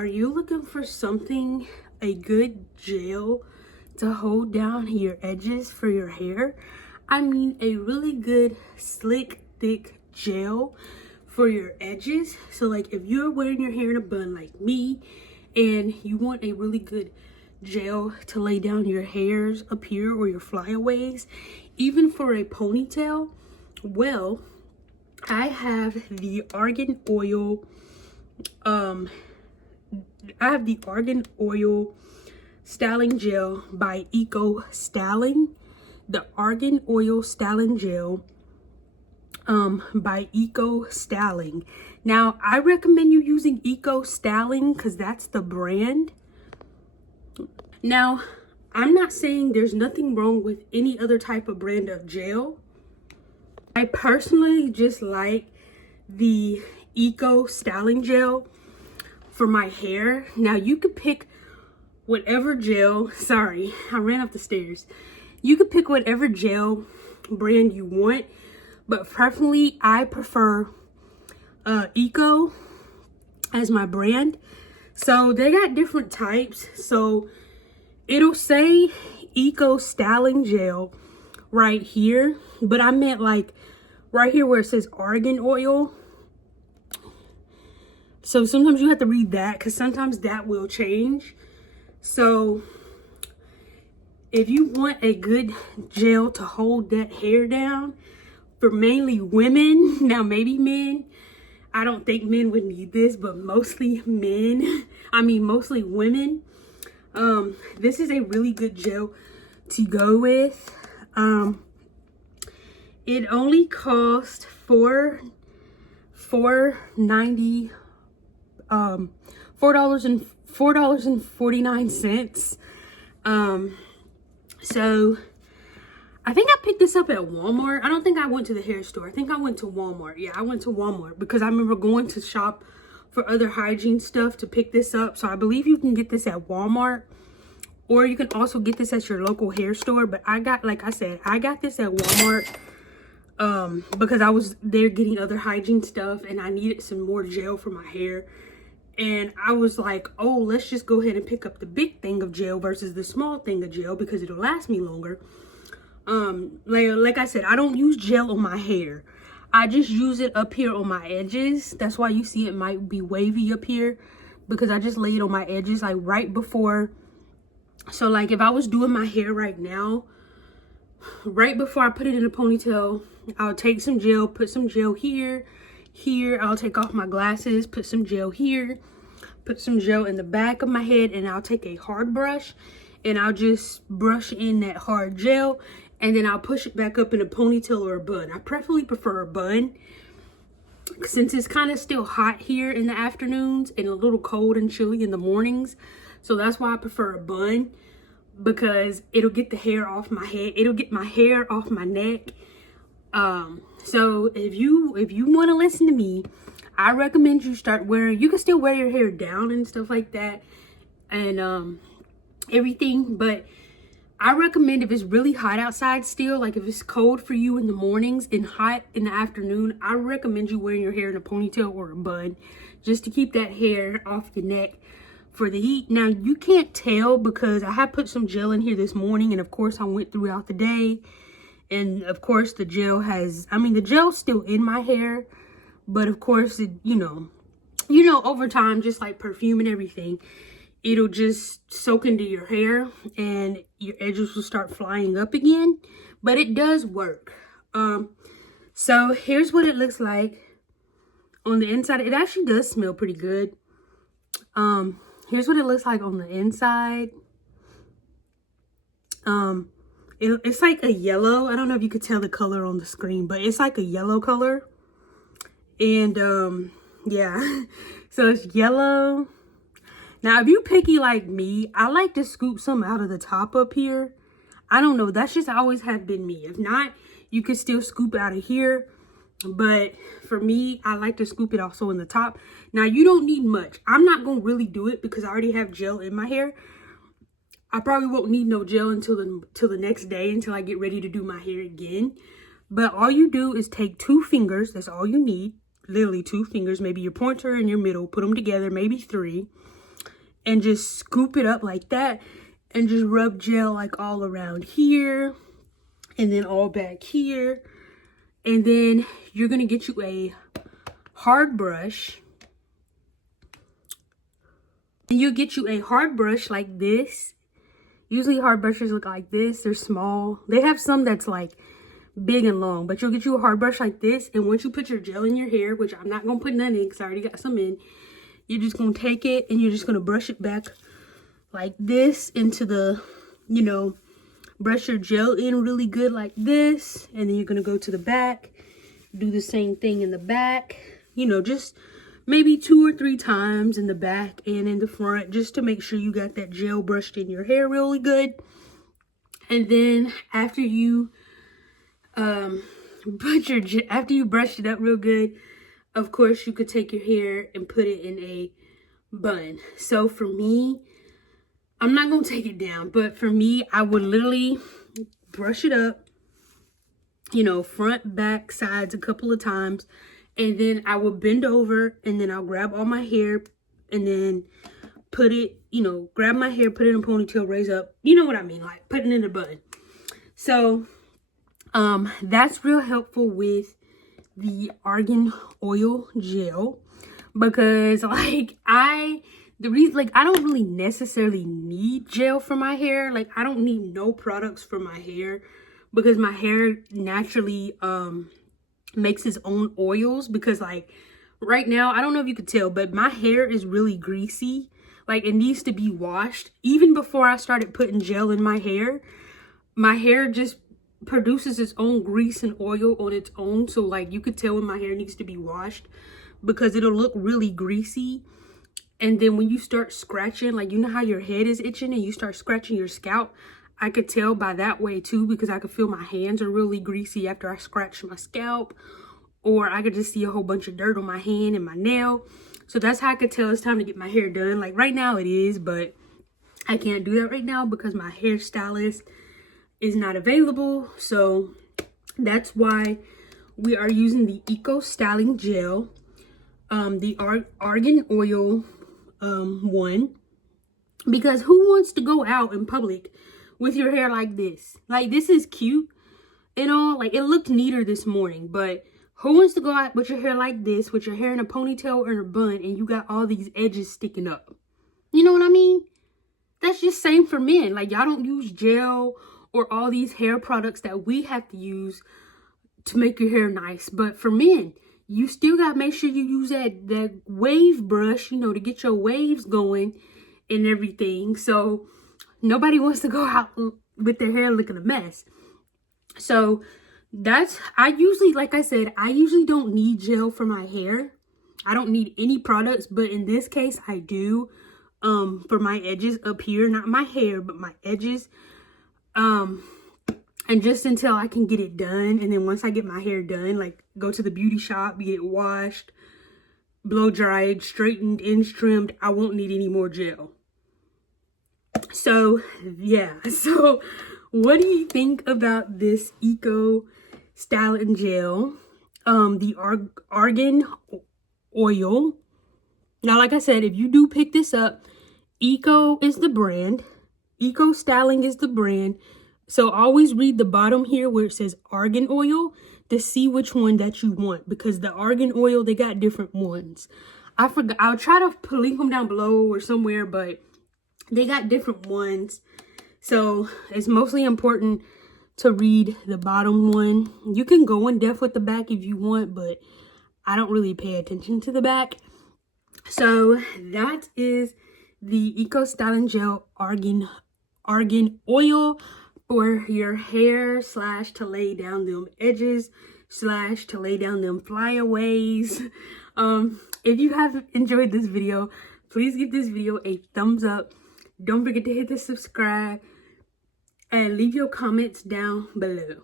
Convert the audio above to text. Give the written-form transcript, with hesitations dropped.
Are you looking for something, a good gel to hold down your edges for your hair? I mean, a really good, slick, thick gel for your edges. So like if you're wearing your hair in a bun like me and you want a really good gel to lay down your hairs up here or your flyaways, even for a ponytail, well, I have the Argan oil, styling gel by Eco Styling. The Argan oil styling gel by Eco Styling. Now, I recommend you using Eco Styling because that's the brand. Now, I'm not saying there's nothing wrong with any other type of brand of gel. I personally just like the Eco Styling gel for my hair. Now, you could pick whatever gel, sorry, I ran up the stairs. You could pick whatever gel brand you want, but preferably I prefer Eco as my brand. So they got different types. So it'll say Eco Styling Gel right here, but I meant like right here where it says Argan oil. So sometimes you have to read that because sometimes that will change. So if you want a good gel to hold that hair down for mainly women, now maybe men, I don't think men would need this, but mostly men, mostly women, this is a really good gel to go with. It only cost $4.49. So I think I picked this up at Walmart. I don't think I went to the hair store. I think I went to Walmart. Yeah, I went to Walmart because I remember going to shop for other hygiene stuff to pick this up. So I believe you can get this at Walmart, or you can also get this at your local hair store. But I got, like I said, I got this at Walmart because I was there getting other hygiene stuff and I needed some more gel for my hair. And I was like, oh, let's just go ahead and pick up the big thing of gel versus the small thing of gel because it'll last me longer. Like I said, I don't use gel on my hair. I just use it up here on my edges. That's why you see it might be wavy up here, because I just lay it on my edges like right before. So like if I was doing my hair right now, right before I put it in a ponytail, I'll take some gel, put some gel here. I'll take off my glasses, put some gel here, put some gel in the back of my head, and I'll take a hard brush and I'll just brush in that hard gel, and then I'll push it back up in a ponytail or a bun. I preferably prefer a bun since it's kind of still hot here in the afternoons and a little cold and chilly in the mornings. So that's why I prefer a bun, because it'll get the hair off my head. It'll get my hair off my neck. So if you want to listen to me, I recommend you start wearing, you can still wear your hair down and stuff like that and everything, but I recommend if it's really hot outside still, like if it's cold for you in the mornings and hot in the afternoon, I recommend you wearing your hair in a ponytail or a bun just to keep that hair off your neck for the heat. Now you can't tell because I have put some gel in here this morning, and of course I went throughout the day. And of course the gel has, the gel's still in my hair, but of course it, you know, over time, just like perfume and everything, it'll just soak into your hair and your edges will start flying up again. But it does work. So here's what it looks like on the inside. It actually does smell pretty good. Here's what it looks like on the inside. It's like a yellow. I don't know if you could tell the color on the screen, but it's like a yellow color. And yeah, so it's yellow. Now, if you picky like me, I like to scoop some out of the top up here. I don't know. That's just always have been me. If not, you could still scoop out of here. But for me, I like to scoop it also in the top. Now, you don't need much. I'm not going to really do it because I already have gel in my hair. I probably won't need no gel until the next day, until I get ready to do my hair again. But all you do is take 2 fingers. That's all you need. Literally 2 fingers, maybe your pointer and your middle. Put them together, maybe 3. and just scoop it up like that and just rub gel like all around here and then all back here. And then you're gonna get you a hard brush. And you'll get you a hard brush like this. Usually hard brushes look like this. They're small. They have some that's like big and long, but you'll get you a hard brush like this. And once you put your gel in your hair, which I'm not gonna put none in because I already got some in, you're just gonna take it and you're just gonna brush it back like this into the, you know, brush your gel in really good like this. And then you're gonna go to the back, do the same thing in the back, you know, just maybe 2 or 3 times in the back and in the front, just to make sure you got that gel brushed in your hair really good. And then after you after you brush it up real good, of course you could take your hair and put it in a bun. So for me, I'm not gonna take it down, but for me, I would literally brush it up, you know, front, back, sides a couple of times. And then I will bend over and then I'll grab all my hair and then put it, you know, grab my hair, put it in a ponytail, raise up. You know what I mean, like putting it in a bun. So that's real helpful with the Argan oil gel, because like I don't really necessarily need gel for my hair. Like I don't need no products for my hair because my hair naturally makes its own oils. Because like right now, I don't know if you could tell, but my hair is really greasy. Like it needs to be washed. Even before I started putting gel in my hair just produces its own grease and oil on its own. So like you could tell when my hair needs to be washed because it'll look really greasy. And then when you start scratching, like you know how your head is itching and you start scratching your scalp, I could tell by that way too, because I could feel my hands are really greasy after I scratch my scalp, or I could just see a whole bunch of dirt on my hand and my nail. So that's how I could tell it's time to get my hair done. Like right now it is, but I can't do that right now because my hairstylist is not available. So that's why we are using the Eco Styling Gel, the Argan Oil one, because who wants to go out in public with your hair like this? Like this is cute and all, like it looked neater this morning, but who wants to go out with your hair like this, with your hair in a ponytail or in a bun, and you got all these edges sticking up? You know what I mean? That's just same for men. Like y'all don't use gel or all these hair products that we have to use to make your hair nice. But for men, you still got to make sure you use that wave brush, you know, to get your waves going and everything. So nobody wants to go out with their hair looking a mess. So I usually, like I said, I usually don't need gel for my hair. I don't need any products, but in this case I do, for my edges up here, not my hair, but my edges. And just until I can get it done. And then once I get my hair done, like go to the beauty shop, get it washed, blow dried, straightened, ends trimmed, I won't need any more gel. So yeah, so what do you think about this Eco Styling Gel, the Argan Oil? Now, like I said, if you do pick this up, Eco is the brand, Eco Styling is the brand. So always read the bottom here where it says Argan Oil to see which one that you want, because the Argan Oil, they got different ones. I forgot. I'll try to link them down below or somewhere, but they got different ones. So it's mostly important to read the bottom one. You can go in depth with the back if you want, but I don't really pay attention to the back. So that is the Eco Styling Gel Argan Oil for your hair / to lay down them edges / to lay down them flyaways. If you have enjoyed this video, please give this video a thumbs up. Don't forget to hit the subscribe and leave your comments down below.